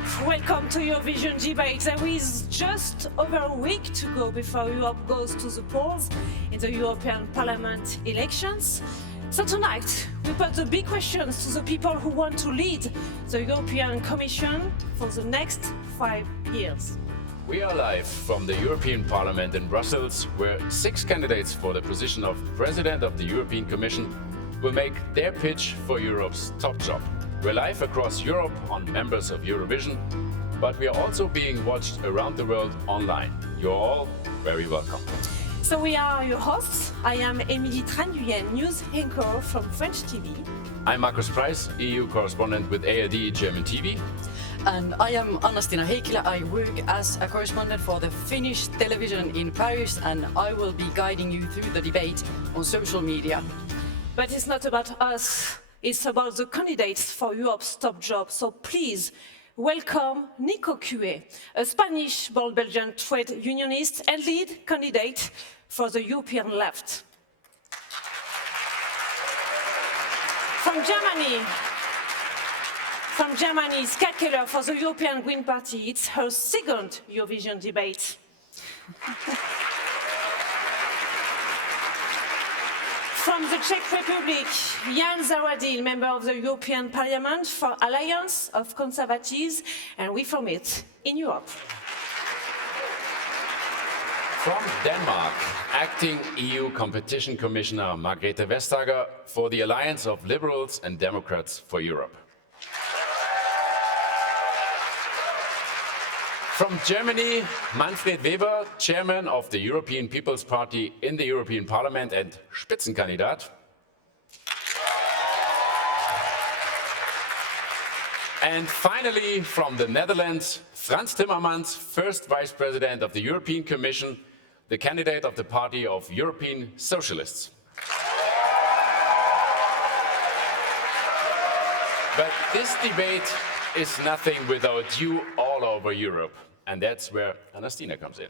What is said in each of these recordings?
Europe, welcome to Eurovision debate. There is just over a week to go before Europe goes to the polls in the European Parliament elections. So tonight, we put the big questions to the people who want to lead the European Commission for the next 5 years. We are live from the European Parliament in Brussels, where 6 candidates for the position of President of the European Commission will make their pitch for Europe's top job. We're live across Europe on members of Eurovision, but we are also being watched around the world online. You're all very welcome. So we are your hosts. I am Émilie Tranuyen, news anchor from French TV. I'm Markus Preiss, EU correspondent with ARD German TV. And I am Anna-Stina Heikkilä. I work as a correspondent for the Finnish television in Paris, and I will be guiding you through the debate on social media. But it's not about us. It's about the candidates for Europe's top job. So please welcome Nico Cué, a Spanish-born Belgian trade unionist and lead candidate for the European left. From Germany, Ska Keller for the European Green Party. It's her second Eurovision debate. From the Czech Republic, Jan Zahradil, member of the European Parliament for Alliance of Conservatives and Reform It in Europe. From Denmark, acting EU Competition Commissioner Margrethe Vestager for the Alliance of Liberals and Democrats for Europe. From Germany, Manfred Weber, chairman of the European People's Party in the European Parliament and Spitzenkandidat. And finally, from the Netherlands, Frans Timmermans, first Vice President of the European Commission, the candidate of the Party of European Socialists. But this debate is nothing without you all over Europe. And that's where Anna-Stina comes in.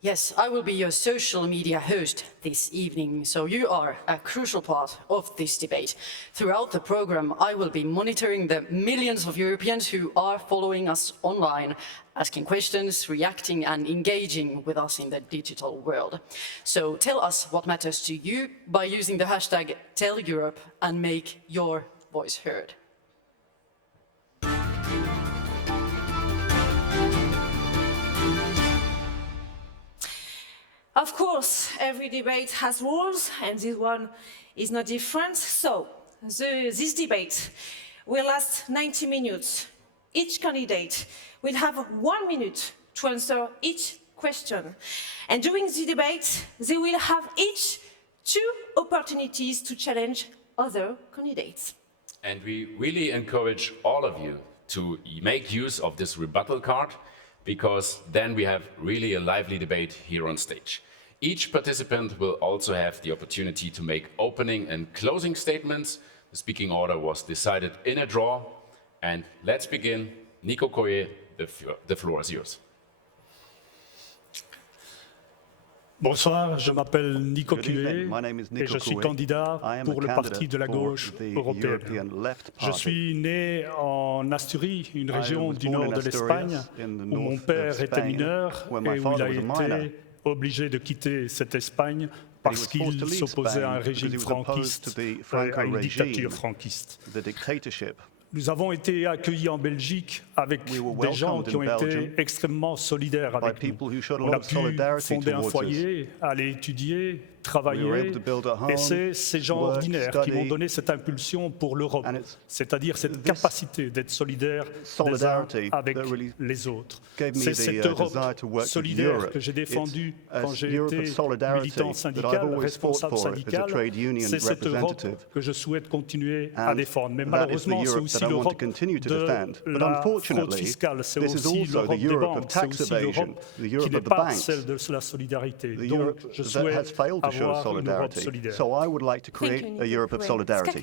Yes, I will be your social media host this evening, so you are a crucial part of this debate. Throughout the program, I will be monitoring the millions of Europeans who are following us online, asking questions, reacting and engaging with us in the digital world. So tell us what matters to you by using the hashtag #TellEurope and make your voice heard. Of course, every debate has rules, and this one is no different. So, this debate will last 90 minutes. Each candidate will have 1 minute to answer each question. And during the debate, they will have each 2 opportunities to challenge other candidates. And we really encourage all of you to make use of this rebuttal card, because then we have really a lively debate here on stage. Each participant will also have the opportunity to make opening and closing statements. The speaking order was decided in a draw. And let's begin. Nico Cué, the floor is yours. Bonsoir, je m'appelle Nico Cué et je suis candidat pour le Parti de la gauche européenne. Je suis né en Asturie, une région du nord de l'Espagne, où mon père était mineur et où il a été obligé de quitter cette Espagne parce qu'il s'opposait à un régime franquiste, à une dictature franquiste. Nous avons été accueillis en Belgique avec des gens qui ont été extrêmement solidaires avec nous. On a pu fonder un foyer, aller étudier, travailler, et c'est ces gens ordinaires qui m'ont donné cette impulsion pour l'Europe, c'est-à-dire cette capacité d'être solidaire les uns avec les autres. C'est cette Europe solidaire que j'ai défendue quand j'ai été militant syndical, responsable syndical. C'est cette Europe que je souhaite continuer à défendre. Mais malheureusement, c'est aussi l'Europe de la fraude fiscale, c'est aussi l'Europe des banques, c'est aussi l'Europe qui n'est pas celle de la solidarité. Donc, je souhaite So I would like to create a Europe of solidarity.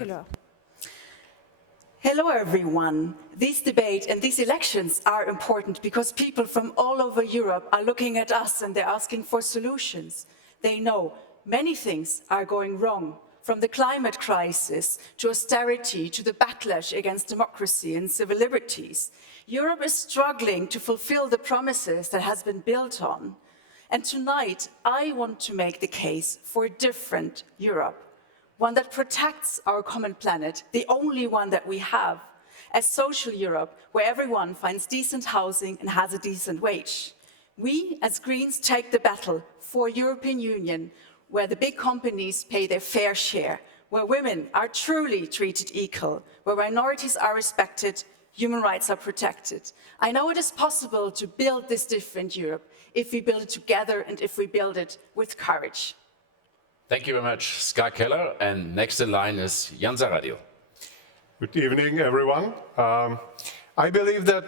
Hello everyone. This debate and these elections are important because people from all over Europe are looking at us and they're asking for solutions. They know many things are going wrong, from the climate crisis to austerity to the backlash against democracy and civil liberties. Europe is struggling to fulfill the promises that has been built on. And tonight, I want to make the case for a different Europe, one that protects our common planet, the only one that we have, a social Europe where everyone finds decent housing and has a decent wage. We, as Greens, take the battle for a European Union where the big companies pay their fair share, where women are truly treated equal, where minorities are respected, human rights are protected. I know it is possible to build this different Europe if we build it together and if we build it with courage. Thank you very much, Ska Keller. And next in line is Jan Zahradil. Good evening, everyone. I believe that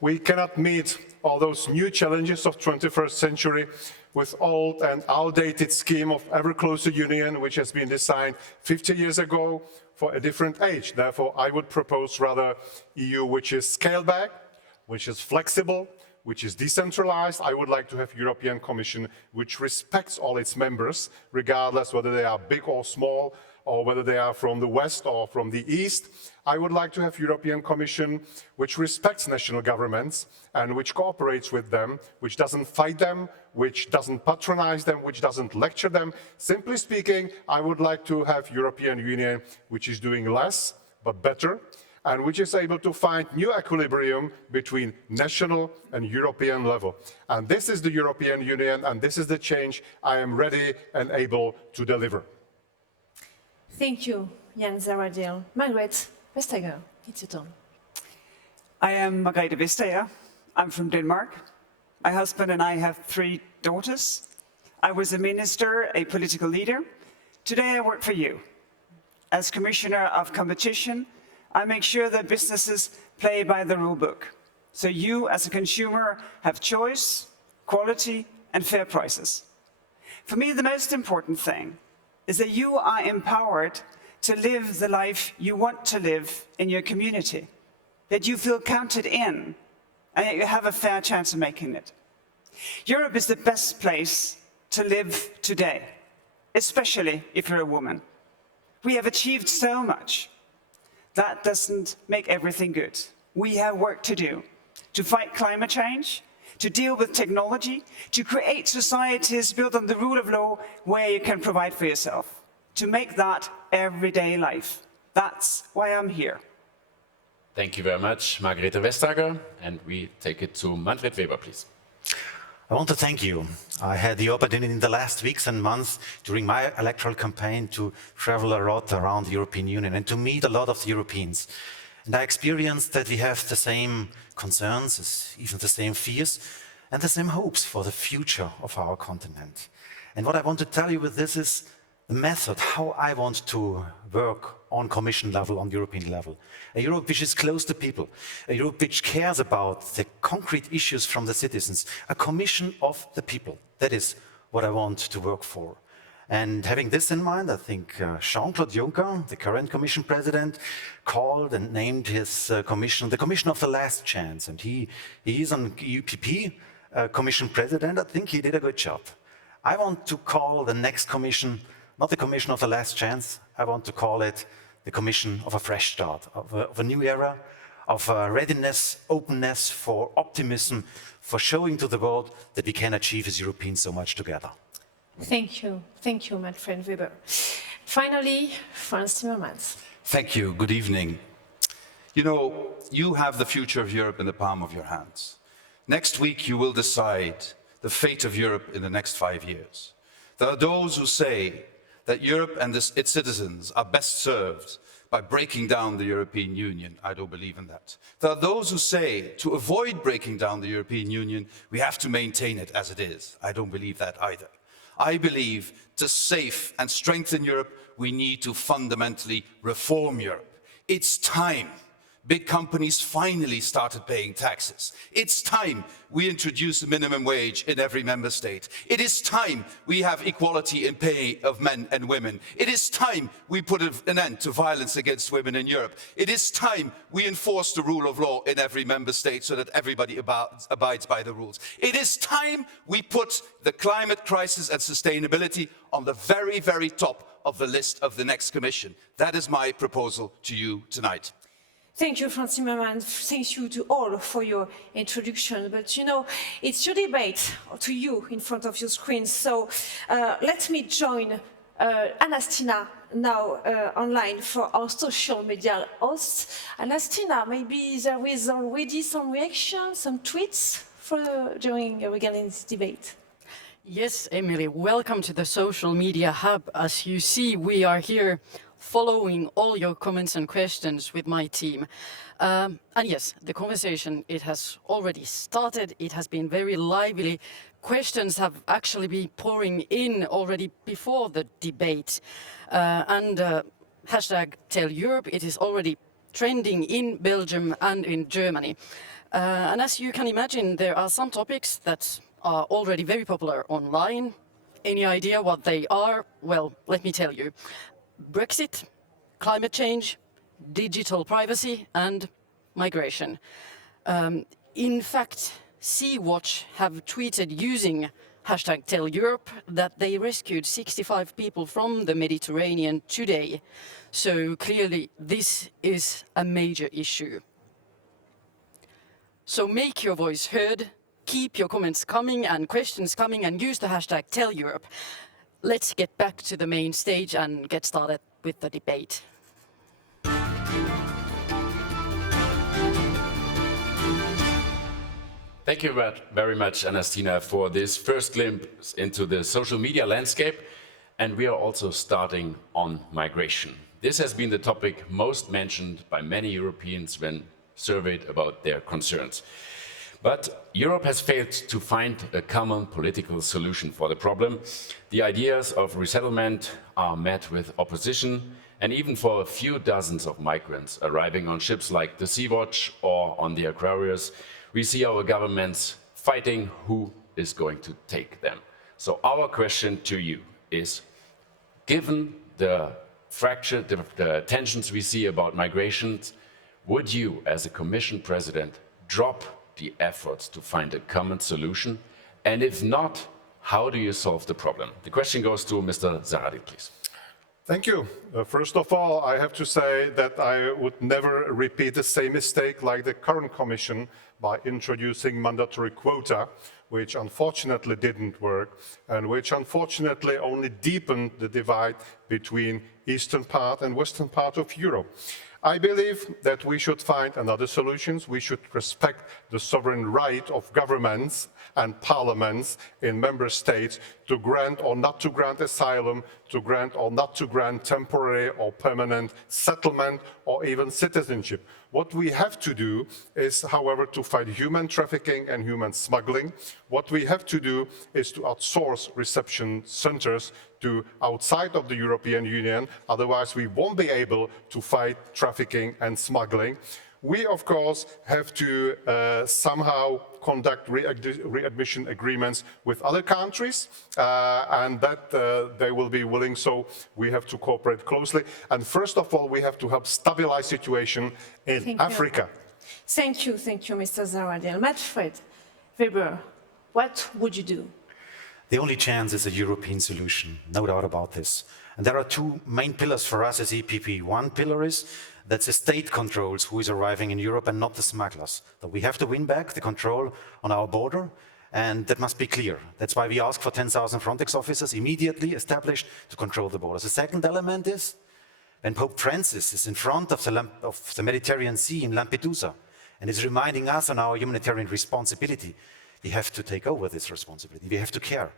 we cannot meet all those new challenges of 21st century with old and outdated scheme of ever closer union, which has been designed 50 years ago for a different age. Therefore, I would propose rather EU which is scaled back, which is flexible, which is decentralized. I would like to have European Commission which respects all its members, regardless whether they are big or small, or whether they are from the West or from the East. I would like to have European Commission which respects national governments and which cooperates with them, which doesn't fight them, which doesn't patronize them, which doesn't lecture them. Simply speaking, I would like to have European Union which is doing less but better, and which is able to find new equilibrium between national and European level. And this is the European Union, and this is the change I am ready and able to deliver. Thank you, Jan Zahradil. Margrethe Vestager, it's your turn. I am Margrethe Vestager. I'm from Denmark. My husband and I have 3 daughters. I was a minister, a political leader. Today I work for you. As Commissioner of Competition, I make sure that businesses play by the rule book. So you, as a consumer, have choice, quality, and fair prices. For me, the most important thing is that you are empowered to live the life you want to live in your community, that you feel counted in, and that you have a fair chance of making it. Europe is the best place to live today, especially if you're a woman. We have achieved so much. That doesn't make everything good. We have work to do to fight climate change, to deal with technology, to create societies built on the rule of law where you can provide for yourself, to make that everyday life. That's why I'm here. Thank you very much, Margrethe Vestager. And we take it to Manfred Weber, please. I want to thank you. I had the opportunity in the last weeks and months during my electoral campaign to travel a lot around the European Union and to meet a lot of the Europeans. And I experienced that we have the same concerns, even the same fears, and the same hopes for the future of our continent. And what I want to tell you with this is the method, how I want to work on Commission level, on European level. A Europe which is close to people, a Europe which cares about the concrete issues from the citizens, a Commission of the people. That is what I want to work for. And having this in mind, I think Jean-Claude Juncker, the current Commission President, called and named his Commission the Commission of the Last Chance. And he is an EPP Commission President. I think he did a good job. I want to call the next Commission not the Commission of the Last Chance. I want to call it the Commission of a fresh start, of a new era, of readiness, openness, for optimism, for showing to the world that we can achieve as Europeans so much together. Thank you, Manfred Weber. Finally, Frans Timmermans. Thank you. Good evening. You know, you have the future of Europe in the palm of your hands. Next week, you will decide the fate of Europe in the next 5 years. There are those who say that Europe and its citizens are best served by breaking down the European Union. I don't believe in that. There are those who say to avoid breaking down the European Union, we have to maintain it as it is. I don't believe that either. I believe to save and strengthen Europe, we need to fundamentally reform Europe. It's time big companies finally started paying taxes. It's time we introduce a minimum wage in every member state. It is time we have equality in pay of men and women. It is time we put an end to violence against women in Europe. It is time we enforce the rule of law in every member state so that everybody abides by the rules. It is time we put the climate crisis and sustainability on the very, very top of the list of the next Commission. That is my proposal to you tonight. Thank you, Franz Timmermans. Thank you to all for your introduction. But you know, it's your debate to you in front of your screen. So let me join Anastina now online for our social media hosts. Anastina, maybe there is already some reaction, some tweets regarding this debate. Yes, Emily, welcome to the social media hub. As you see, we are here following all your comments and questions with my team. And yes, the conversation, it has already started. It has been very lively. Questions have actually been pouring in already before the debate. Hashtag Tell Europe, it is already trending in Belgium and in Germany. And as you can imagine, there are some topics that are already very popular online. Any idea what they are? Well, let me tell you. Brexit, climate change, digital privacy and migration. In fact, Sea-Watch have tweeted using hashtag Tell Europe that they rescued 65 people from the Mediterranean today. So clearly this is a major issue. So make your voice heard, keep your comments coming and questions coming and use the hashtag Tell Europe. Let's get back to the main stage and get started with the debate. Thank you very much, Anastina, for this first glimpse into the social media landscape. And we are also starting on migration. This has been the topic most mentioned by many Europeans when surveyed about their concerns. But Europe has failed to find a common political solution for the problem. The ideas of resettlement are met with opposition, and even for a few dozens of migrants arriving on ships like the Sea-Watch or on the Aquarius, we see our governments fighting who is going to take them. So our question to you is, given the fracture, the tensions we see about migrations, would you, as a Commission President, drop the efforts to find a common solution? And if not, how do you solve the problem? The question goes to Mr. Zahradil, please. Thank you. First of all, I have to say that I would never repeat the same mistake like the current Commission by introducing mandatory quota, which unfortunately didn't work and which unfortunately only deepened the divide between eastern part and western part of Europe. I believe that we should find another solutions. We should respect the sovereign right of governments and parliaments in member states to grant or not to grant asylum, to grant or not to grant temporary or permanent settlement or even citizenship. What we have to do is, however, to fight human trafficking and human smuggling. What we have to do is to outsource reception centers to outside of the European Union, otherwise we won't be able to fight trafficking and smuggling. We, of course, have to somehow conduct readmission agreements with other countries, and that they will be willing, so we have to cooperate closely. And first of all, we have to help stabilize situation in Africa. Thank you, Mr. Zahradil. Manfred Weber, what would you do? The only chance is a European solution, no doubt about this. And there are two main pillars for us as EPP. One pillar is that the state controls who is arriving in Europe and not the smugglers. That we have to win back the control on our border, and that must be clear. That's why we ask for 10,000 Frontex officers immediately established to control the borders. The second element is when Pope Francis is in front of the Mediterranean Sea in Lampedusa and is reminding us on our humanitarian responsibility, we have to take over this responsibility. We have to care.